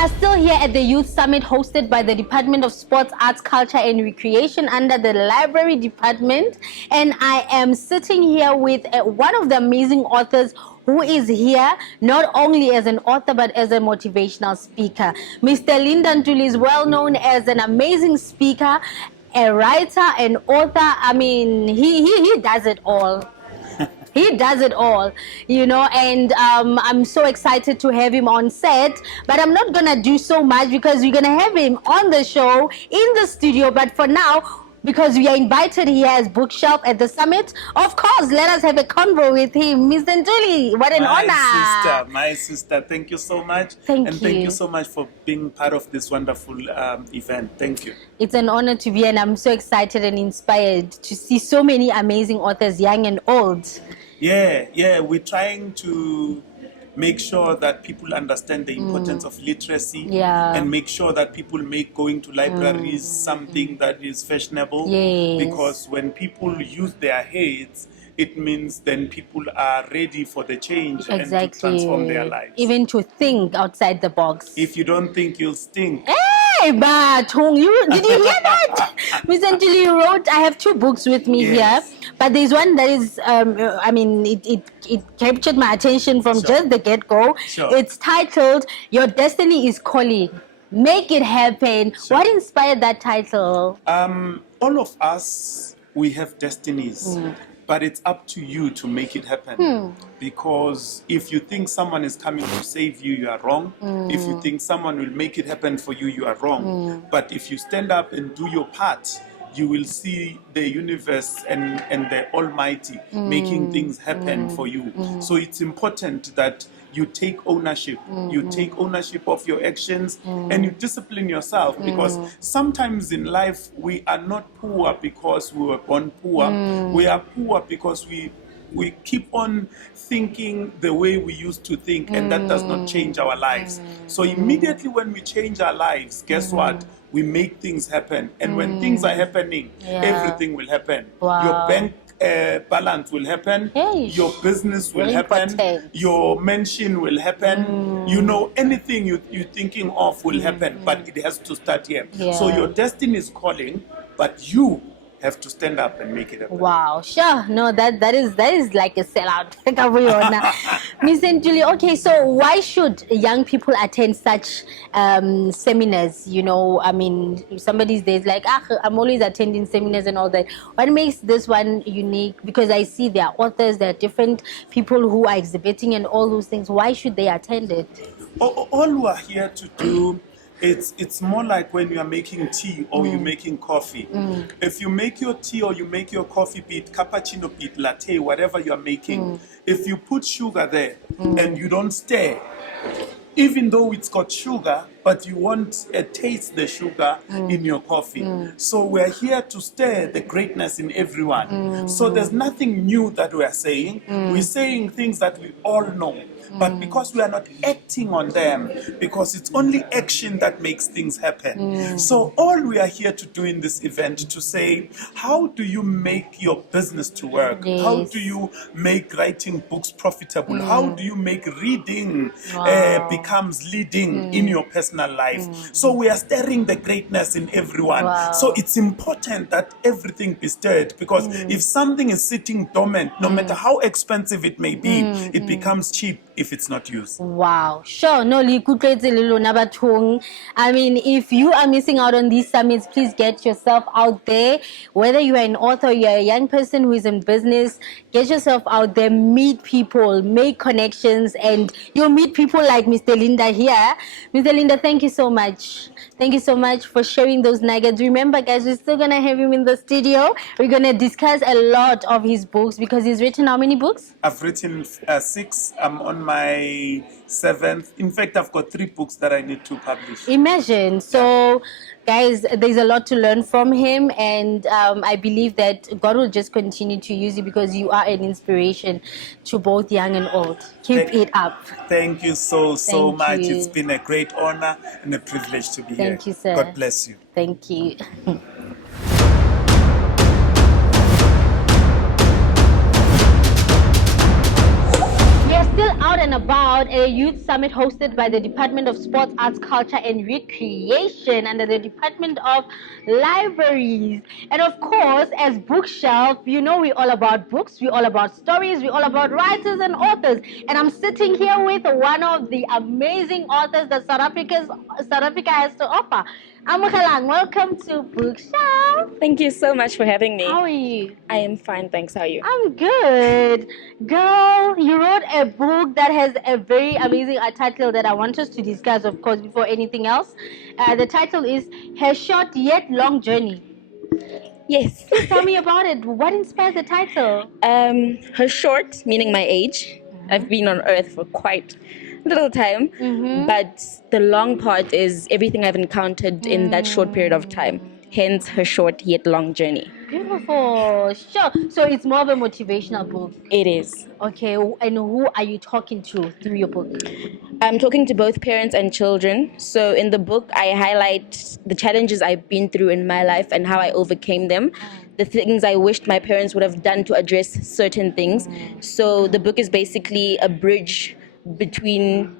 are still here at the Youth Summit hosted by the Department of Sports, Arts, Culture and Recreation under the Library Department. And I am sitting here with one of the amazing authors who is here not only as an author but as a motivational speaker. Mr. Linda Ntuli is well known as an amazing speaker, a writer, an author. I mean, he does it all. He does it all, you know, and I'm so excited to have him on set. But I'm not going to do so much because we're going to have him on the show, in the studio. But for now, because we are invited here as Book Shelve at the summit, of course, let us have a convo with him. Mr. Ntuli, what an honor. My sister, thank you so much. Thank you so much for being part of this wonderful event. Thank you. It's an honor to be, and I'm so excited and inspired to see so many amazing authors, young and old. Yeah, we're trying to make sure that people understand the importance of literacy and make sure that people make going to libraries something that is fashionable. Because when people use their heads, it means then people are ready for the change and to transform their lives. Even to think outside the box. If you don't think, you'll stink. Hey, but did you hear that? Ms. Ntuli wrote, I have two books with me here, but there's one that is, I mean, it captured my attention from just the get-go. It's titled, Your Destiny is Calling. Make It Happen. What inspired that title? All of us, we have destinies. But it's up to you to make it happen. Because if you think someone is coming to save you, you are wrong. If you think someone will make it happen for you, you are wrong. But if you stand up and do your part, you will see the universe and the Almighty making things happen for you. So it's important that you take ownership. You take ownership of your actions and you discipline yourself, because sometimes in life we are not poor because we were born poor. We are poor because we keep on thinking the way we used to think, and that does not change our lives. So immediately when we change our lives, guess what? We make things happen. And when things are happening, everything will happen. Your bank balance will happen, your business will happen, your mansion will happen, you know, anything you're thinking of will happen, but it has to start here. So your destiny is calling, but you have to stand up and make it happen. Wow, sure. No, that is like a sellout. Ms. Ntuli, okay, so why should young people attend such seminars? You know, I mean, somebody's days like, I'm always attending seminars and all that. What makes this one unique? Because I see there are authors, there are different people who are exhibiting and all those things. Why should they attend it? All we are here to do, it's more like when you are making tea or you're making coffee. If you make your tea or you make your coffee, be it cappuccino, be it latte, whatever you are making, if you put sugar there and you don't stir, even though it's got sugar, but you won't taste the sugar in your coffee. So we're here to stir the greatness in everyone. So there's nothing new that we're saying. We're saying things that we all know. But because we are not acting on them, because it's only action that makes things happen. So all we are here to do in this event to say, how do you make your business to work? How do you make writing books profitable? How do you make reading becomes leading in your personal life? So we are stirring the greatness in everyone. So it's important that everything be stirred, because if something is sitting dormant, no matter how expensive it may be, it becomes cheap if it's not used. Wow, sure. No, I mean, if you are missing out on these summits, please get yourself out there. Whether you are an author or you're a young person who is in business, get yourself out there, meet people, make connections, and you'll meet people like Mr. Linda here. Mr. Linda, thank you so much. Thank you so much for sharing those nuggets. Remember, guys, we're still going to have him in the studio. We're going to discuss a lot of his books, because he's written how many books? I've written 6. I'm on my 7th. In fact, I've got 3 books that I need to publish. Imagine. So, guys, there's a lot to learn from him, and I believe that God will just continue to use you, because you are an inspiration to both young and old. Keep it up. Thank you so much. It's been a great honor and a privilege to be here. Thank you, sir. God bless you. Thank you. We are still out and about a youth summit hosted by the Department of Sports, Arts, Culture and Recreation under the Department of Libraries. And of course, as Book Shelve, you know we're all about books, we're all about stories, we're all about writers and authors. And I'm sitting here with one of the amazing authors that South Africa has to offer. Amukelang, welcome to Book Shelve. Thank you so much for having me. How are you? I am fine, thanks. How are you? I'm good. Girl, you wrote a book that has a very amazing title that I want us to discuss, of course, before anything else. The title is Her Short Yet Long Journey. Yes. Tell me about it. What inspired the title? Her short, meaning my age. I've been on Earth for quite a little time, but the long part is everything I've encountered in that short period of time. Hence, her short yet long journey. Beautiful. Sure. So it's more of a motivational book. It is. Okay. And who are you talking to through your book? I'm talking to both parents and children. So in the book, I highlight the challenges I've been through in my life and how I overcame them. The things I wished my parents would have done to address certain things. So the book is basically a bridge between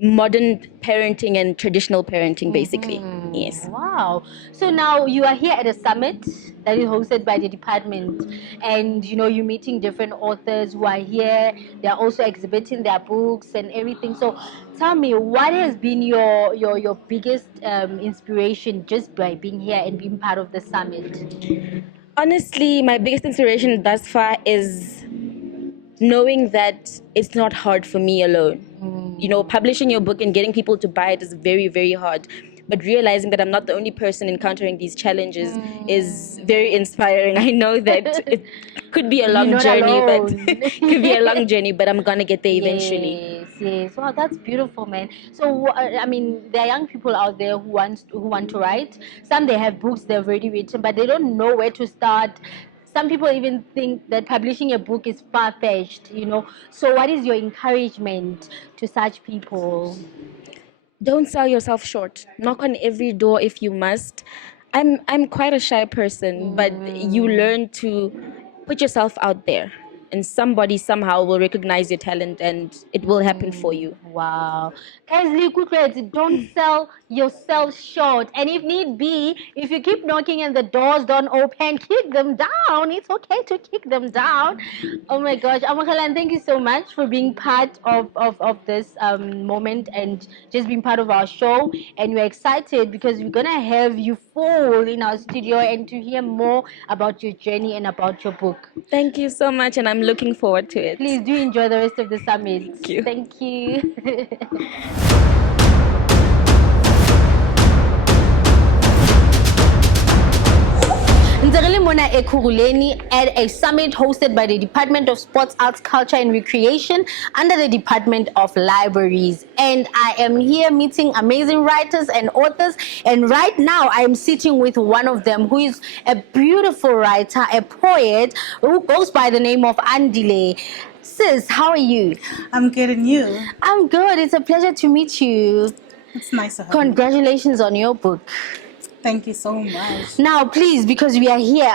modern parenting and traditional parenting, basically. Yes. Wow. So now you are here at a summit that is hosted by the department, and you know you're meeting different authors who are here. They are also exhibiting their books and everything. So tell me, what has been your biggest inspiration just by being here and being part of the summit? Honestly, my biggest inspiration thus far is knowing that it's not hard for me alone. You know, publishing your book and getting people to buy it is very, very hard. But realizing that I'm not the only person encountering these challenges is very inspiring. I know that it could be a long journey, but it could be a long journey, but I'm gonna get there eventually. Yes. Wow, that's beautiful, man. So, I mean, there are young people out there who want to write. Some they have books they've already written, but they don't know where to start. Some people even think that publishing a book is far-fetched, you know. So what is your encouragement to such people? Don't sell yourself short. Knock on every door if you must. I'm quite a shy person, but you learn to put yourself out there, and somebody somehow will recognize your talent and it will happen for you. Wow. Guys, don't sell yourself short. And if need be, if you keep knocking and the doors don't open, kick them down. It's okay to kick them down. Oh my gosh. Amakalan, thank you so much for being part of this moment and just being part of our show. And we're excited because we're going to have you full in our studio and to hear more about your journey and about your book. Thank you so much, and I'm looking forward to it. Please do enjoy the rest of the summit. Thank you. Thank you. Nzarele Mona Ekuruleni at a summit hosted by the Department of Sports, Arts, Culture and Recreation under the Department of Libraries. And I am here meeting amazing writers and authors. And right now I am sitting with one of them who is a beautiful writer, a poet who goes by the name of Andile. Sis, how are you? I'm good, and you? I'm good. It's a pleasure to meet you. It's nice to have you. Congratulations on your book. Thank you so much. Now, please, because we are here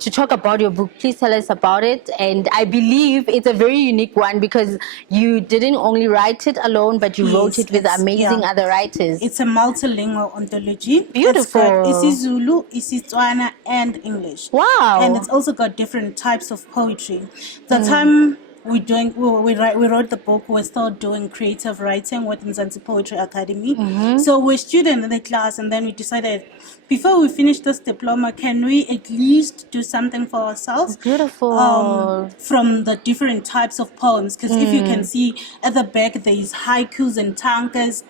to talk about your book, please tell us about it. And I believe it's a very unique one because you didn't only write it alone, but you wrote it with amazing other writers. It's a multilingual anthology. Beautiful. It's isiZulu, isiTswana, and English. Wow. And it's also got different types of poetry. The time we wrote the book, we're still doing creative writing with Mzansi Poetry Academy. So we're students in the class, and then we decided before we finish this diploma, can we at least do something for ourselves? Beautiful. From the different types of poems, because if you can see at the back, there is haikus and tankas.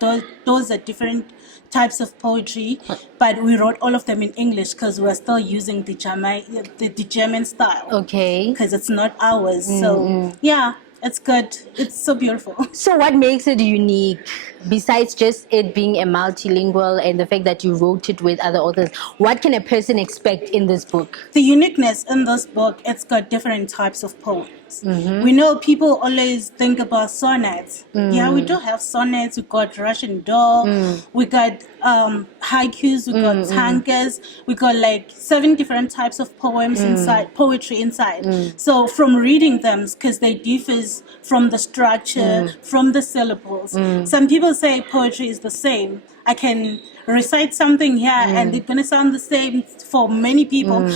Those are different types of poetry, but we wrote all of them in English because we're still using the German style. Okay. Because it's not ours. So yeah, it's good. It's so beautiful. So what makes it unique? besides just it being a multilingual and the fact that you wrote it with other authors, what can a person expect in this book? The uniqueness in this book, it's got different types of poems. We know people always think about sonnets. Yeah, we do have sonnets. We got Russian doll. We got haikus. We got tankas. We got like 7 different types of poems inside, poetry inside. So from reading them, because they differs from the structure, from the syllables. Some people say poetry is the same. I can recite something here and it's going to sound the same for many people.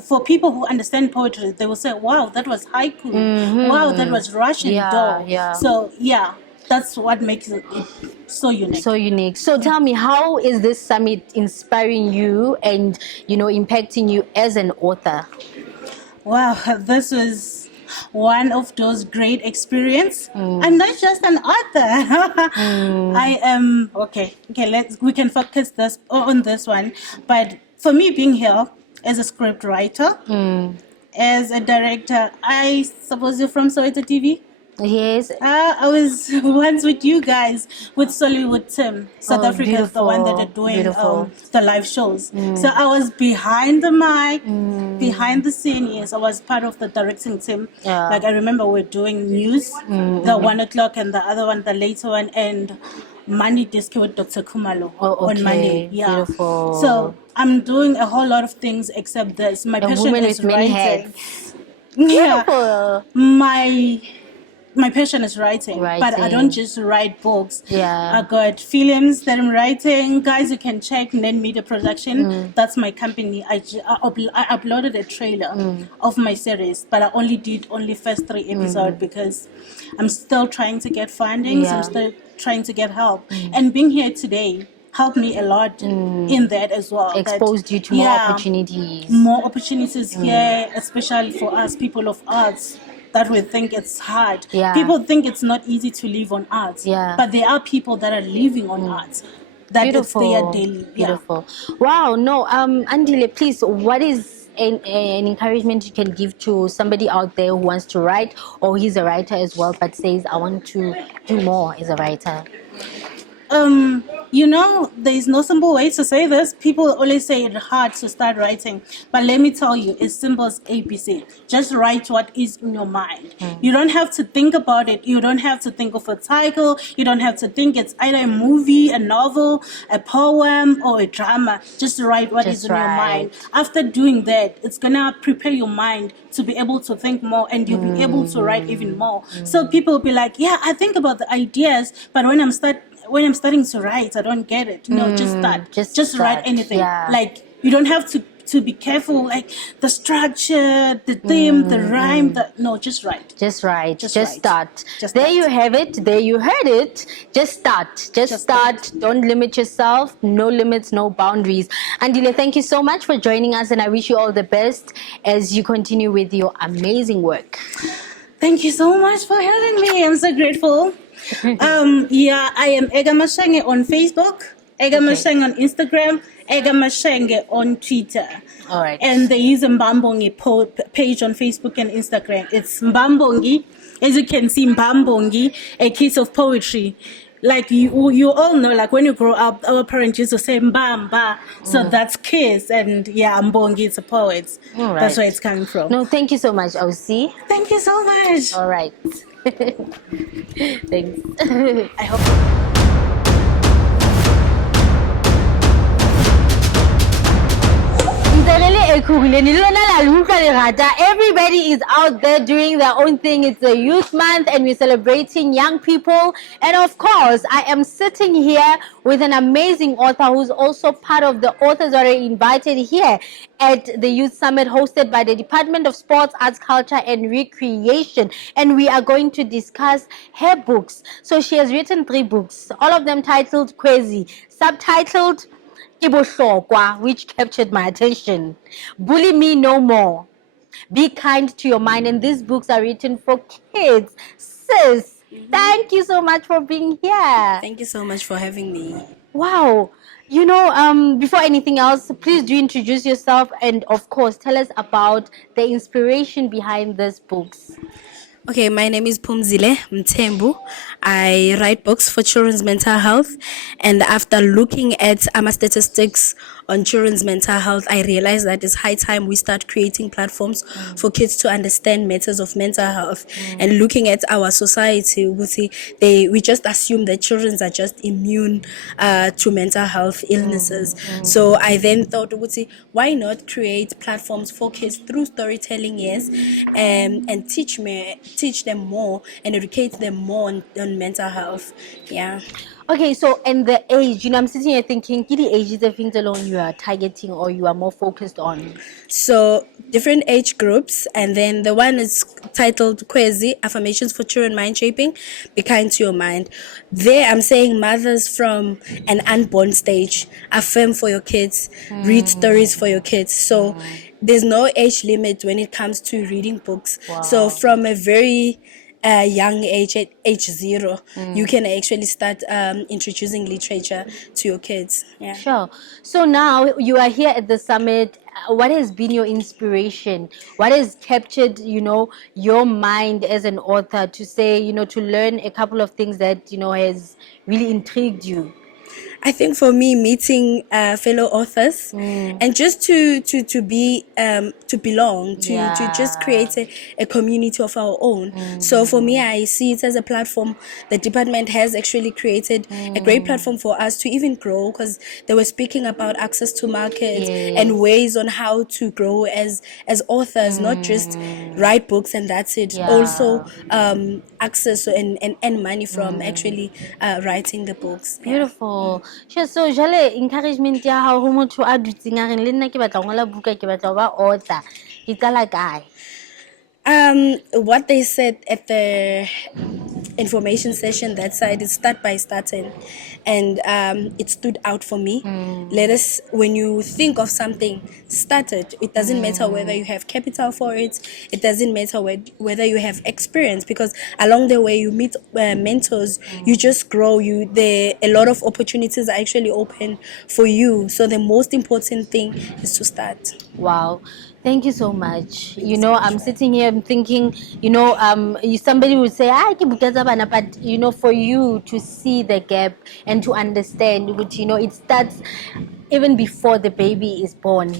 For people who understand poetry, they will say, wow, that was haiku. Wow, that was Russian doll. So, yeah, that's what makes it so unique. So unique. So tell me, how is this summit inspiring you and, impacting you as an author? Wow, this was one of those great experience. I'm not just an author. I am we can focus on this one. But for me, being here as a script writer, as a director, I suppose you're from Soweto TV. Yes. I was once with you guys with Sollywood Tim. South Africa is the one that are doing the live shows. So I was behind the mic, behind the scene. Yes, I was part of the directing team. Like I remember we're doing news, the 1 o'clock and the other one, the later one, and Monday Disco with Dr. Kumalo on Monday. Yeah. Beautiful. So I'm doing a whole lot of things except this. My passion is writing. Beautiful. My passion is writing, but I don't just write books. Yeah. I got films that I'm writing. Guys, you can check Nen Media Production. That's my company. I uploaded a trailer of my series, but I only did first 3 episodes because I'm still trying to get funding. I'm still trying to get help. And being here today helped me a lot in that as well. Exposed you to more opportunities. More opportunities here, especially for us, people of arts. That we think it's hard. People think it's not easy to live on art. But there are people that are living on art. That Beautiful. It's their daily. Beautiful. Wow. No, Andile, please, what is an encouragement you can give to somebody out there who wants to write, or he's a writer as well, but says, I want to do more as a writer? There is no simple way to say this. People always say it's hard to start writing. But let me tell you, it's simple as ABC. Just write what is in your mind. You don't have to think about it. You don't have to think of a title. You don't have to think it's either a movie, a novel, a poem, or a drama. Just write what is in your mind. After doing that, it's going to prepare your mind to be able to think more, and you'll be able to write even more. So people will be like, yeah, I think about the ideas, but when I'm starting to write, I don't get it. No, just start. Just write anything. Like, you don't have to be careful, like the structure, the theme, the rhyme. No, just write. Just write. Just start. There you have it. There you heard it. Just start. Just start. Don't limit yourself. No limits, no boundaries. Andile, thank you so much for joining us, and I wish you all the best as you continue with your amazing work. Thank you so much for having me. I'm so grateful. I am Ega Mashenge on Facebook, Ega Mashenge on Instagram, Ega Mashenge on Twitter. All right. And there is a Mbambongi page on Facebook and Instagram. It's Mbambongi. As you can see, Mbambongi, a case of poetry. Like you all know, like when you grow up, our parents used to say Mbamba. So that's kiss. And Mbongi is a poet. All right. That's where it's coming from. No, thank you so much, Ausi. Thank you so much. All right. Thanks. I hope. Everybody is out there doing their own thing. It's a youth month and we're celebrating young people. And of course, I am sitting here with an amazing author who's also part of the authors that are invited here at the Youth Summit hosted by the Department of Sports, Arts, Culture and Recreation. And we are going to discuss her books. So she has written 3 books, all of them titled Kwezi, subtitled Ibohlokwa, which captured my attention. Bully Me No More. Be Kind to Your Mind. And these books are written for kids. Sis, thank you so much for being here. Thank you so much for having me. Wow. Before anything else, please do introduce yourself and, of course, tell us about the inspiration behind these books. Okay, my name is Pumzile Mtembu. I write books for children's mental health, and after looking at statistics on children's mental health, I realized that it's high time we start creating platforms for kids to understand matters of mental health. And looking at our society, we just assume that children are just immune to mental health illnesses. So I then thought, why not create platforms for kids through storytelling, yes, and teach them more and educate them more on mental health. Yeah. Okay, so and the age, I'm sitting here thinking, what age is the things alone you are targeting or you are more focused on? So different age groups, and then the one is titled Kwezi Affirmations for Children Mind Shaping. Be kind to your mind. There, I'm saying mothers from an unborn stage, affirm for your kids, read stories for your kids. So there's no age limit when it comes to reading books. So from a very young age, at age 0, you can actually start introducing literature to your kids. Yeah. Sure. So now you are here at the summit. What has been your inspiration? What has captured, your mind as an author to say, to learn a couple of things that, has really intrigued you? I think for me, meeting fellow authors and just to be to belong to just create a community of our own. So for me, I see it as a platform. The department has actually created a great platform for us to even grow, because they were speaking about access to market and ways on how to grow as authors, not just write books and that's it. Also access and money from actually writing the books. Beautiful. Sure. So jale encouragement ya hao ho motho a dutseng a reng le nna ke batla ho ngola buka, ke batla ho ba author. Ke qala kae? What they said at the information session that side is start by starting, and it stood out for me. Let us, when you think of something, start it. It doesn't matter whether you have capital for it. It doesn't matter whether you have experience, because along the way you meet mentors, you just grow. A lot of opportunities are actually open for you. So the most important thing is to start. Wow. Thank you so much. I'm sitting here, I'm thinking, somebody would say, ke buka tsa bana, but, for you to see the gap and to understand, which, it starts even before the baby is born,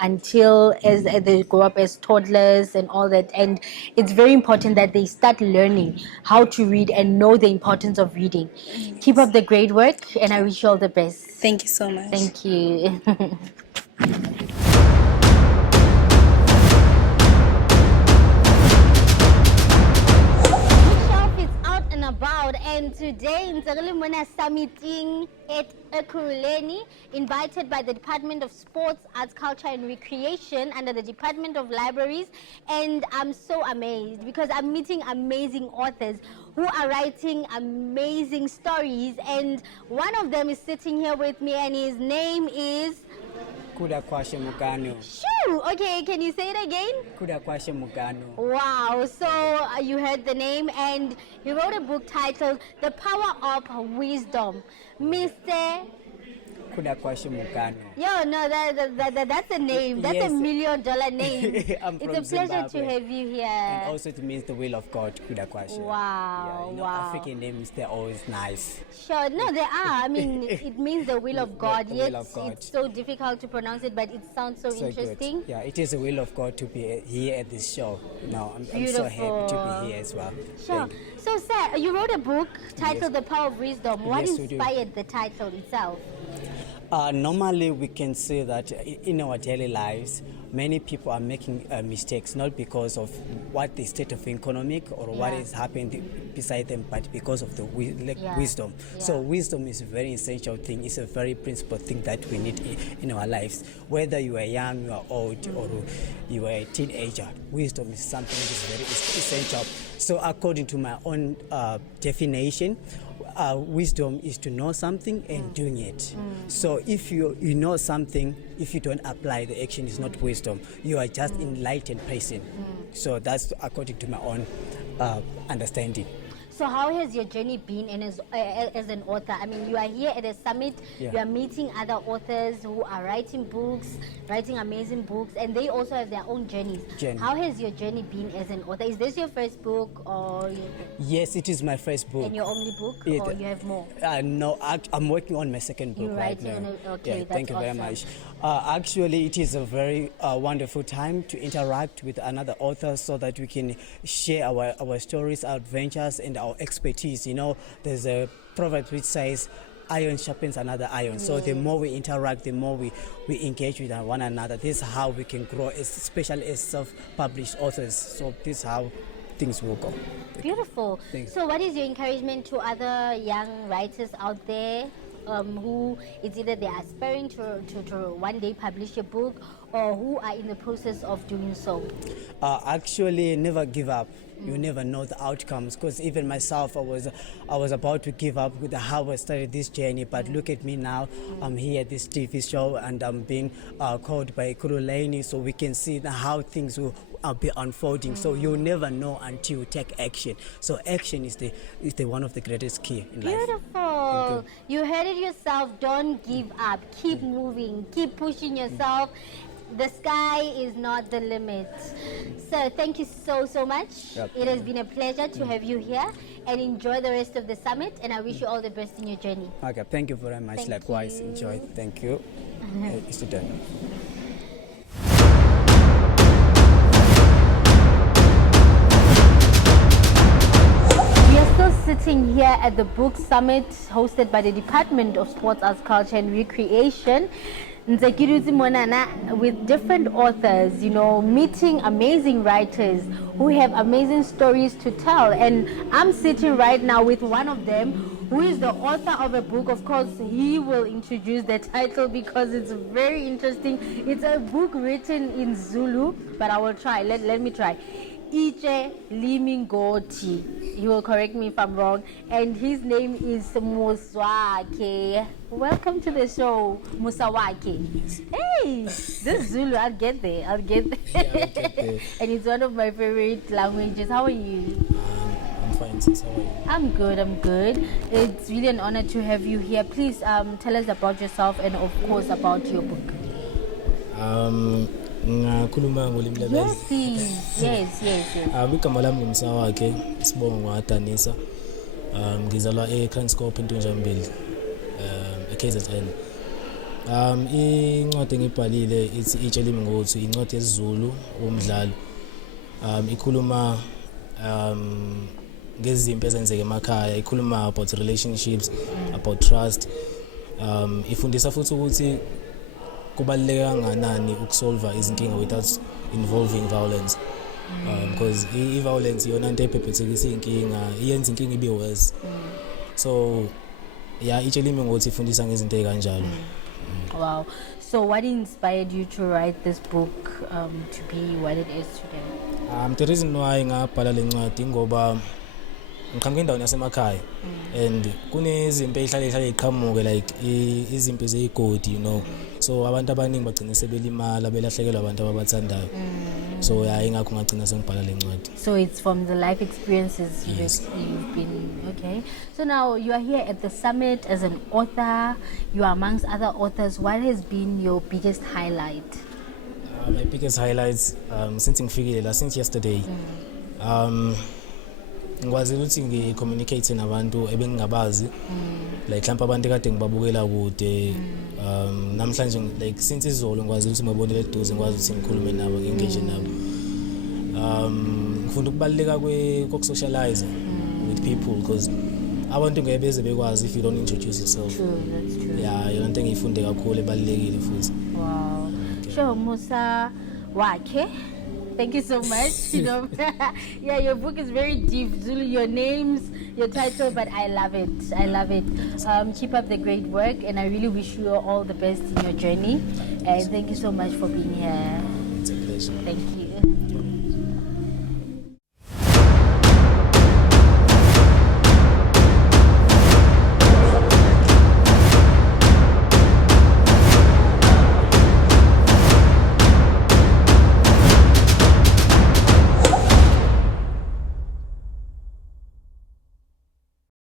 until as they grow up as toddlers and all that. And it's very important that they start learning how to read and know the importance of reading. Keep up the great work, and I wish you all the best. Thank you so much. Thank you. About, and today in Mona summiting at Ekurhuleni, invited by the Department of Sports, Arts, Culture and Recreation under the Department of Libraries. And I'm so amazed because I'm meeting amazing authors who are writing amazing stories, and one of them is sitting here with me, and his name is Kudakwashe Mugano. Shoo! Okay, can you say it again? Kudakwashe Mugano. Wow, so you heard the name, and he wrote a book titled The Power of Wisdom. Mr. Kudakwashe Mugano. Yo, no, that's a name. That's Yes. $1 million name. I'm It's from a pleasure Zimbabwe. to have you here. And also it means the will of God, Kudakwashe. Wow, Yeah, wow. African names, they're always nice. Sure, no, there are. I mean, it means the will of God. The Yet will of God. it's so difficult to pronounce it, but it sounds so interesting. Good. Yeah, it is the will of God to be here at this show. No, I'm so Beautiful. happy to be here as well. Sure. Thank you. So, sir, you wrote a book titled The Power of Wisdom. What Yes, we do. inspired the title itself? Normally, we can say that in our daily lives, many people are making mistakes, not because of what the state of economic or what is happening beside them, but because of the wisdom. Yeah. So wisdom is a very essential thing. It's a very principal thing that we need in our lives. Whether you are young, you are old, or you are a teenager, wisdom is something that is very essential. So according to my own definition, wisdom is to know something and doing it. So if you know something, if you don't apply the action, is not wisdom. You are just enlightened person. So that's according to my own understanding. So how has your journey been as an author? I mean, you are here at a summit, Yeah. you are meeting other authors who are writing books, writing amazing books, and they also have their own journeys. How has your journey been as an author? Is this your first book, or Yes, it is my first book. and your only book, Yeah, or you have more? No, I'm working on my second book You're right writing now. on it? Okay, that's thank you very awesome. much. Actually, it is a very wonderful time to interact with another author so that we can share our stories, our adventures, and our expertise. You know, there's a proverb which says, iron sharpens another iron. So the more we interact, the more we engage with one another. This is how we can grow, especially as self-published authors. So this is how things will go. Beautiful. Thanks. So what is your encouragement to other young writers out there who it's either they're aspiring to one day publish a book, or who are in the process of doing so? Actually, never give up. You never know the outcomes, because even myself, I was about to give up with how I started this journey, but look at me now. I'm here at this TV show, and I'm being called by Kululani, so we can see how things will be unfolding. So you'll never know until you take action. So action is the one of the greatest key in life. Beautiful. You heard it yourself. Don't give up. Keep moving. Keep pushing yourself. The sky is not the limit. So thank you so much. Yep. It has been a pleasure to have you here, and enjoy the rest of the summit, and I wish you all the best in your journey. Okay, thank you very much. Thank Likewise, you. enjoy. Thank you. It's done. We are still sitting here at the Book Summit hosted by the Department of Sports, Arts, Culture and Recreation. Nzekiruzi Monana with different authors, you know, meeting amazing writers who have amazing stories to tell. And I'm sitting right now with one of them who is the author of a book. Of course, he will introduce the title because it's very interesting. It's a book written in Zulu, but I will try. Let me try. Iche Limingoti. He will correct me if I'm wrong. And his name is Muswake. Welcome to the show, Musawake. Hey, this Zulu, I'll get there. And it's one of my favorite languages. How are you? I'm fine, sis. How are you? I'm good. It's really an honor to have you here. Please tell us about yourself and of course about your book. Ngakhuluma ngolimi Yes, lebele. please. Yes. Igama lami ngumsawakhe, sibongo ngwadanisa. Ngizalwa eKranskop eNtunjambili, eKZN. Incwadi engibhalile ithi Itshe Limingoti, incwadi yesiZulu umdlalo. Ikhuluma ngezimpi ezenzeka emakhaya, ikhuluma about relationships, about trust. Ifundisa futhi ukuthi kubaluleke kangakanani ukusolva izinkinga without involving violence, because i-violence iyona into ephephethelisa inkinga, iyenza inkinga ibe worse. So yeah, Itshe Limingoti ifundisa ngezinto ezikanjalo. Wow. So what inspired you to write this book to be what it is today? The reason why ngabhala le ncwadi ngoba ngikhanga endaweni yasemakhaya, and kunezimpi ezihlale iqhamuke like izimpi zeyigodi, you know. So abantu abaningi bagcina sebelimala, belahlekelwa abantu ababathandayo. So yeah, ingakho ngagcina sengibhala le ncwadi. So it's from the life experiences Yes. you've been, okay. So now you are here at the summit as an author. You are amongst other authors. What has been your biggest highlight? My biggest highlights since ngifikile la, since yesterday, ngikwazi ukuthi ngi-communicate nabantu ebengingabazi, like mhlawumbe abantu ekade ngibabukela kude. Namhlanje like since izolo ngikwazi ukuthi ngibabonele eduze, ngikwazi ukuthi ngikhulume nabo, ngi-engage nabo. Ngifunda ukubaluleka kokusocialize with people, because abantu ngeke beze bekwazi if you don't introduce yourself. True, that's true. Yeah, yona into engiyifunde kakhulu ebalulekile futhi. Wow. Sure, Musa Wake. Thank you so much. You know, yeah, your book is very deep. Zulu, your names, your title, but I love it. Keep up the great work, and I really wish you all the best in your journey. And thank you so much for being here. It's a pleasure. Thank you.